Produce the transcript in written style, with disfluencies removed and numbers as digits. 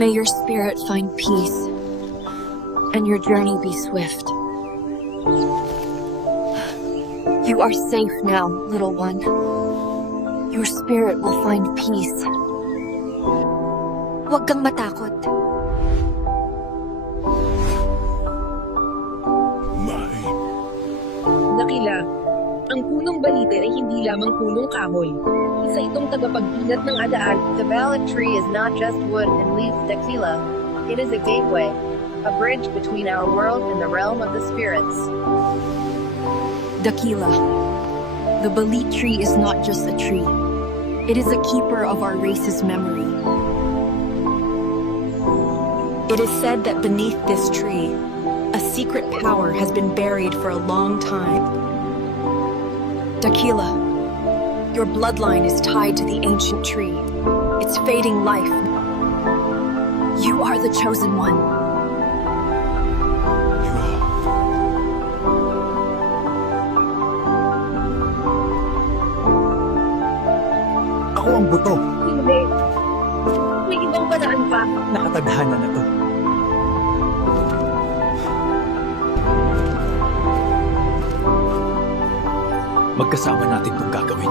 May your spirit find peace, and your journey be swift. You are safe now, little one. Your spirit will find peace. Huwag kang matakot. Mai. Dakila, ang punong balite ay hindi lamang punong kahoy. Isa itong tagapagpinat ng alaala. The valid tree is not just wood and leaf, Dakila. It is a gateway, a bridge between our world and the realm of the spirits. Dakila, the Balit tree is not just a tree. It is a keeper of our race's memory. It is said that beneath this tree, a secret power has been buried for a long time. Dakila, your bloodline is tied to the ancient tree. Its fading life. You are the chosen one. Ako ang buto. Hindi. May ibang paraan pa. Nakatadhana na to. Magkasama natin itong gagawin.